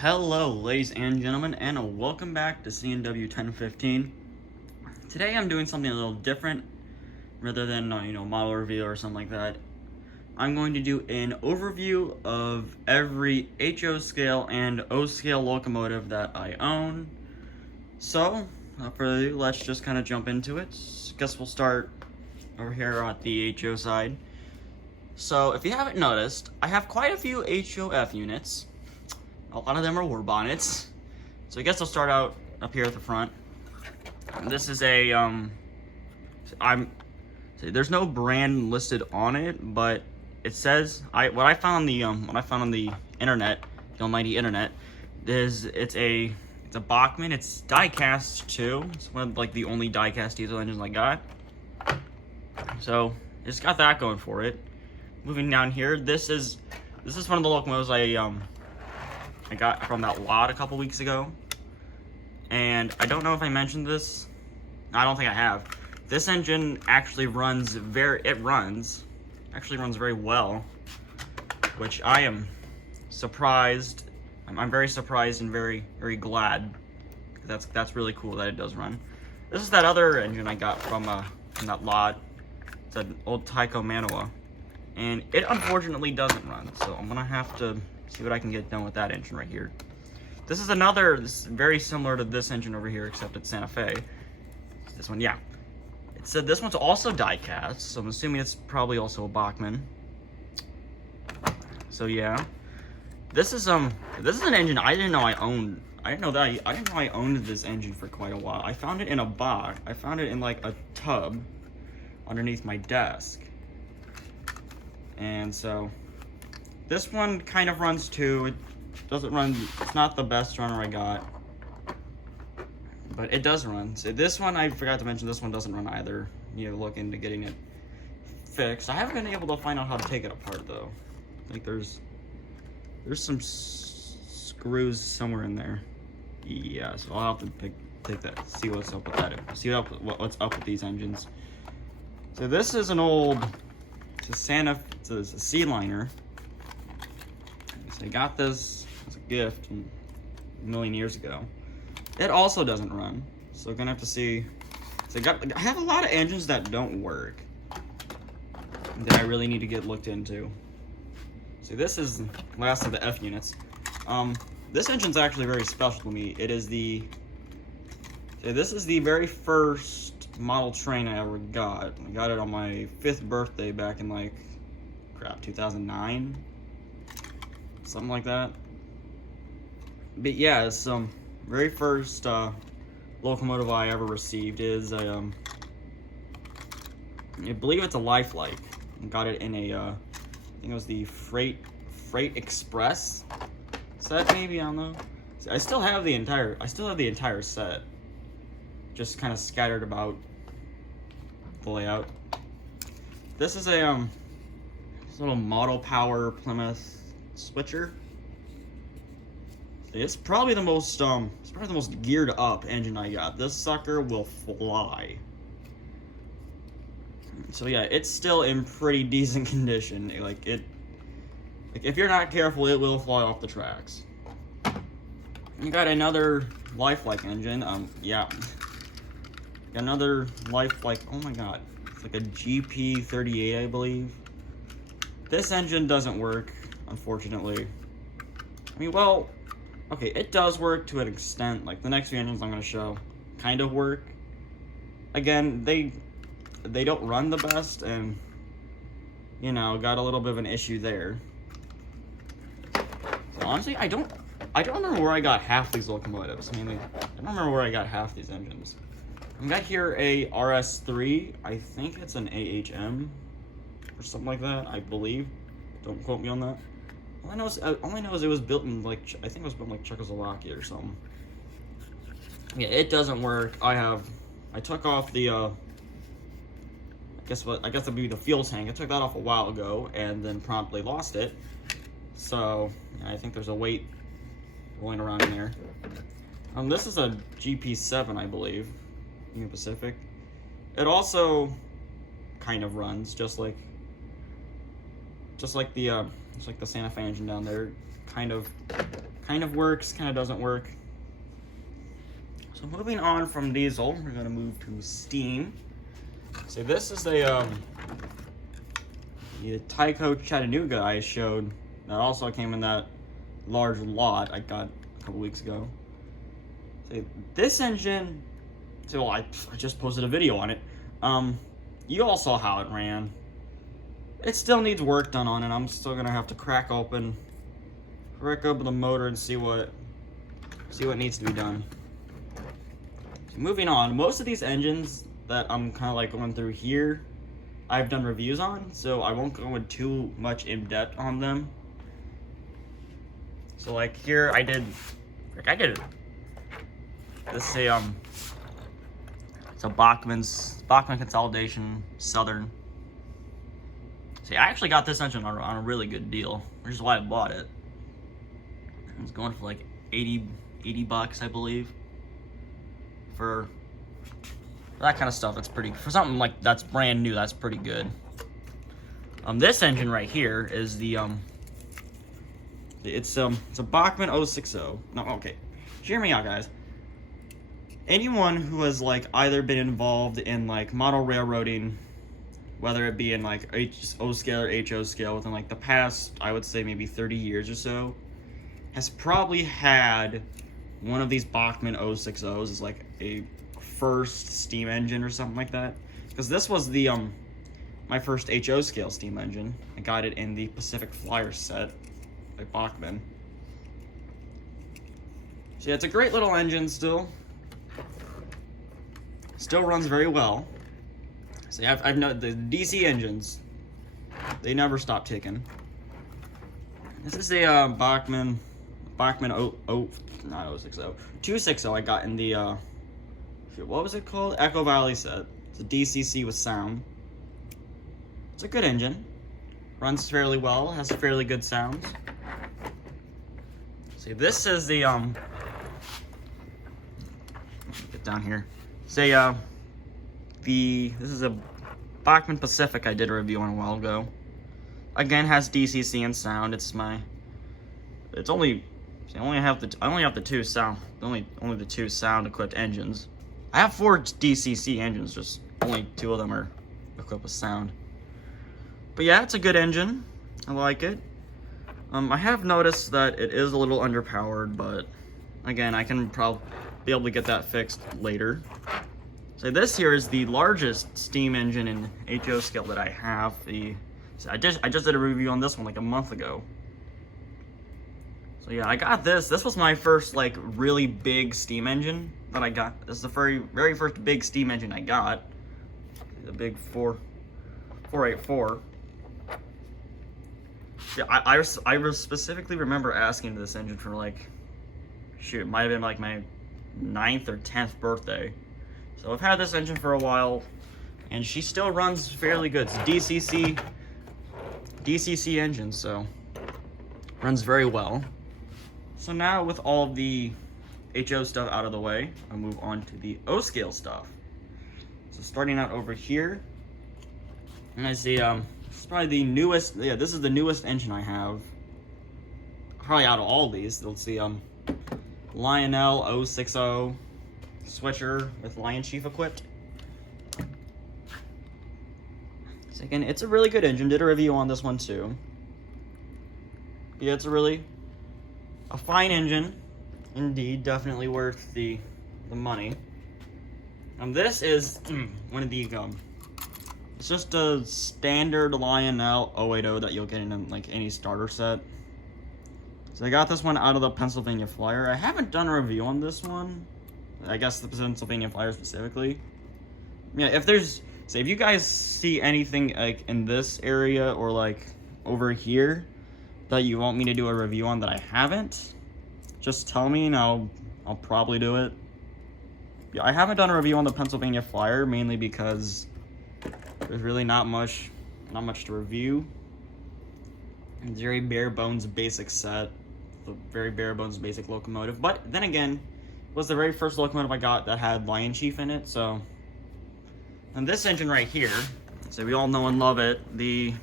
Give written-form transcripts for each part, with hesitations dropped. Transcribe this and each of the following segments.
Hello, ladies and gentlemen, and welcome back to CNW 1015. Today I'm doing something a little different, rather than model review or something like that. I'm going to do an overview of every HO scale and O scale locomotive that I own. So, without further ado, let's just kind of jump into it. Guess we'll start over here at the HO side. So, if you haven't noticed, I have quite a few HOF units. A lot of them are war bonnets. So I guess I'll start out up here at the front. This is a there's no brand listed on it, but it says what I found on the internet, the almighty internet, is it's a Bachmann. It's die cast too. It's one of the only die cast diesel engines I got. So it's got that going for it. Moving down here, this is one of the locomotives I got from that lot a couple weeks ago, and I don't know if I mentioned this. I don't think I have. This engine actually runs very well, which I am surprised. I'm very surprised and very glad. That's really cool that it does run. This is that other engine I got from that lot. It's an old Tyco Manoa, and it unfortunately doesn't run. So I'm gonna have to see what I can get done with that engine right here. This is very similar to this engine over here, except it's Santa Fe. This one, yeah. It said this one's also die cast, so I'm assuming it's probably also a Bachmann. So yeah, this is an engine I didn't know I owned. I didn't know I owned this engine for quite a while. I found it in a box. I found it in like a tub underneath my desk, and so. This one kind of runs too. It doesn't run, it's not the best runner I got, but it does run. So this one, I forgot to mention, this one doesn't run either. You know, look into getting it fixed. I haven't been able to find out how to take it apart though. Like there's some screws somewhere in there. Yeah, so I'll have to take that, see what's up with that. See what's up with these engines. So this is an old, it's a sea liner. So I got this as a gift a million years ago. It also doesn't run, so I'm gonna have to see. So I have a lot of engines that don't work that I really need to get looked into. So this is the last of the F units. This engine's actually very special to me. This is the very first model train I ever got. I got it on my 5th birthday back in 2009. Something like that. But yeah, it's very first locomotive I ever received is I believe it's a lifelike. I got it in a I think it was the Freight Express set, maybe, I don't know. I still have the entire set. Just kind of scattered about the layout. This is a this little Model Power Plymouth switcher. It's probably the most geared up engine I got. This sucker will fly. So yeah, it's still in pretty decent condition. If you're not careful, it will fly off the tracks. You got another lifelike engine. Yeah, got another lifelike. Oh my god, it's like a GP38, I believe. This engine doesn't work, unfortunately. I mean, well, okay, it does work to an extent. Like the next few engines I'm going to show kind of work. Again, they don't run the best, and got a little bit of an issue there. So honestly, I don't remember where I got half these locomotives. I don't remember where I got half these engines. I've got here a RS3. I think it's an AHM or something like that, I believe. Don't quote me on that. All I know is it was built in I think it was built in Czechoslovakia or something. Yeah, it doesn't work. I took off the I guess that'd be the fuel tank. I took that off a while ago and then promptly lost it. So yeah, I think there's a weight rolling around in there. This is a GP7, I believe, Bachmann Pacific. It also kind of runs just like the Santa Fe engine down there. kind of works, kind of doesn't work. So moving on from diesel, we're gonna move to steam. So this is the Tyco Chattanooga I showed that also came in that large lot I got a couple weeks ago. So this engine, so I just posted a video on it. You all saw how it ran. It still needs work done on it. I'm still gonna have to crack open the motor and see what needs to be done. So moving on, most of these engines that I'm kind of like going through here, I've done reviews on, so I won't go into too much in depth on them. So like here, I did it. This is it's a Bachmann Consolidation Southern. See, I actually got this engine on a really good deal, which is why I bought it. It was going for like 80 bucks, I believe. For that kind of stuff, it's pretty, for something like that's brand new, that's pretty good. This engine right here is the it's a Bachmann 060. No, okay, hear me out, guys. Anyone who has like either been involved in like model railroading, whether it be in like O scale or HO scale within like the past, I would say maybe 30 years or so, has probably had one of these Bachmann 060s as like a first steam engine or something like that. Because this was the my first HO scale steam engine. I got it in the Pacific Flyer set by Bachmann. So yeah, it's a great little engine still. Still runs very well. See, I've known the DC engines, they never stop ticking. This is a Bachmann 260 I got in the what was it called? Echo Valley set. It's a DCC with sound. It's a good engine. Runs fairly well, has fairly good sounds. See, this is the get down here. Say this is a Bachmann Pacific I did a review on a while ago. Again, has DCC and sound. I only have the two sound equipped engines. I have 4 DCC engines, just only 2 of them are equipped with sound. But yeah, it's a good engine. I like it. I have noticed that it is a little underpowered, but again, I can probably be able to get that fixed later. So this here is the largest steam engine in HO scale that I have. I just did a review on this one like a month ago. So yeah, I got this. This was my first like really big steam engine that I got. This is the very first big steam engine I got. The big 484. Yeah, I specifically remember asking this engine for like, shoot, it might have been like my 9th or 10th birthday. So I've had this engine for a while, and she still runs fairly good. It's a DCC engine, so runs very well. So now with all of the HO stuff out of the way, I'll move on to the O scale stuff. So starting out over here, and I see this is probably the newest. Yeah, this is the newest engine I have. Probably out of all these, let's see. Lionel 060 switcher with Lion Chief equipped. So again, it's a really good engine. Did a review on this one too. Yeah, it's a fine engine. Indeed, definitely worth the money. This is one of the it's just a standard Lionel 080 that you'll get in like any starter set. So I got this one out of the Pennsylvania Flyer. I haven't done a review on this one. I guess the Pennsylvania Flyer specifically. Yeah, if you guys see anything like in this area or like over here that you want me to do a review on that I haven't, just tell me and I'll probably do it. Yeah, I haven't done a review on the Pennsylvania Flyer mainly because there's really not much to review. It's very bare bones basic set, the very bare bones basic locomotive. But then again, it was the very first locomotive I got that had Lion Chief in it. So, and this engine right here, so we all know and love it, the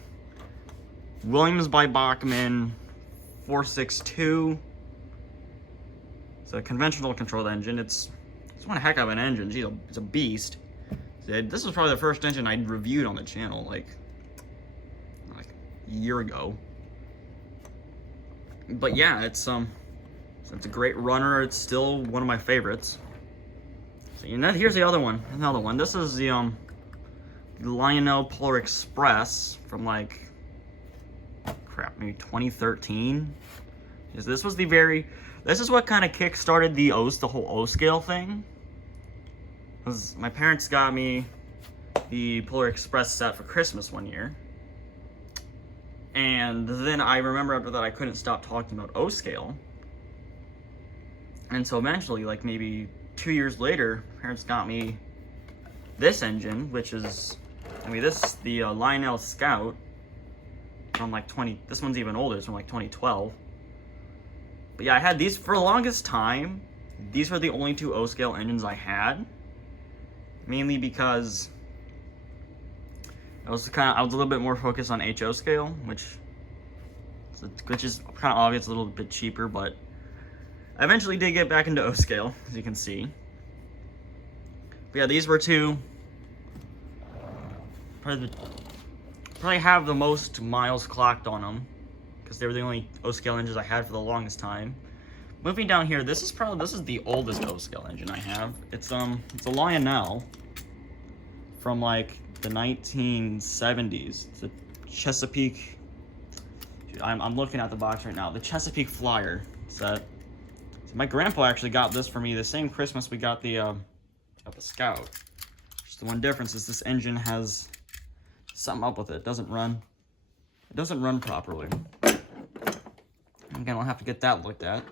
Williams by Bachmann 462. It's a conventional controlled engine. It's one heck of an engine. Geez, it's a beast. This was probably the first engine I reviewed on the channel, like a year ago. But yeah, it's a great runner. It's still one of my favorites. So here's the other one. Another one. This is the Lionel Polar Express from like maybe 2013. This is what kind of kick-started the whole O-scale thing. Because my parents got me the Polar Express set for Christmas one year. And then I remember after that I couldn't stop talking about O-scale. And so eventually, like maybe 2 years later, parents got me this engine, which is, the Lionel Scout from like this one's even older, it's from like 2012. But yeah, I had these for the longest time. These were the only two O-scale engines I had. Mainly because I was a little bit more focused on HO scale, which is kind of obvious, a little bit cheaper, but I eventually did get back into O scale, as you can see. But yeah, these were two, probably have the most miles clocked on them, because they were the only O scale engines I had for the longest time. Moving down here, this is the oldest O scale engine I have. It's a Lionel from like the 1970s. It's a Chesapeake. I'm looking at the box right now. The Chesapeake Flyer set. So my grandpa actually got this for me the same Christmas we got the Scout. Just the one difference is this engine has something up with it. It doesn't run properly. Again, I'll have to get that looked at.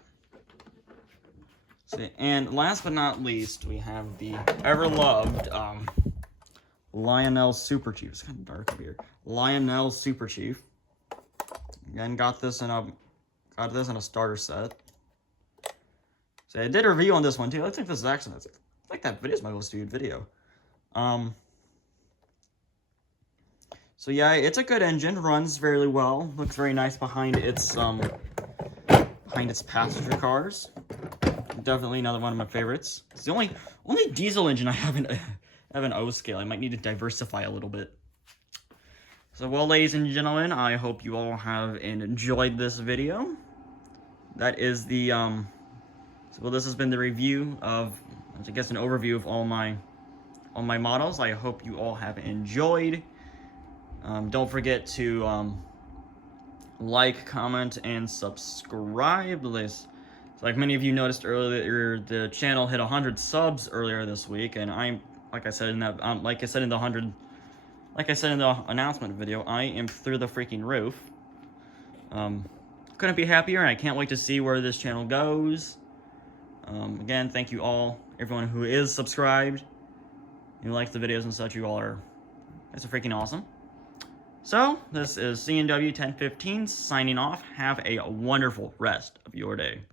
See, and last but not least, we have the ever-loved Lionel Super Chief. It's kind of dark over here. Lionel Super Chief. Again, got this in a starter set. So I did a review on this one too. I think this is actually, I think that video is my most viewed video. So yeah, it's a good engine. Runs very well. Looks very nice behind its passenger cars. Definitely another one of my favorites. It's the only diesel engine I have an O scale. I might need to diversify a little bit. So, well, ladies and gentlemen, I hope you all have enjoyed this video. That is the this has been the review of, I guess, an overview of all my models. I hope you all have enjoyed. Don't forget to like, comment, and subscribe. Like many of you noticed earlier, the channel hit 100 subs earlier this week, and like I said in the announcement video, I am through the freaking roof. Couldn't be happier, and I can't wait to see where this channel goes. Again, thank you all, everyone who is subscribed, who likes the videos and such. You all are freaking awesome. So, this is CNW 1015 signing off. Have a wonderful rest of your day.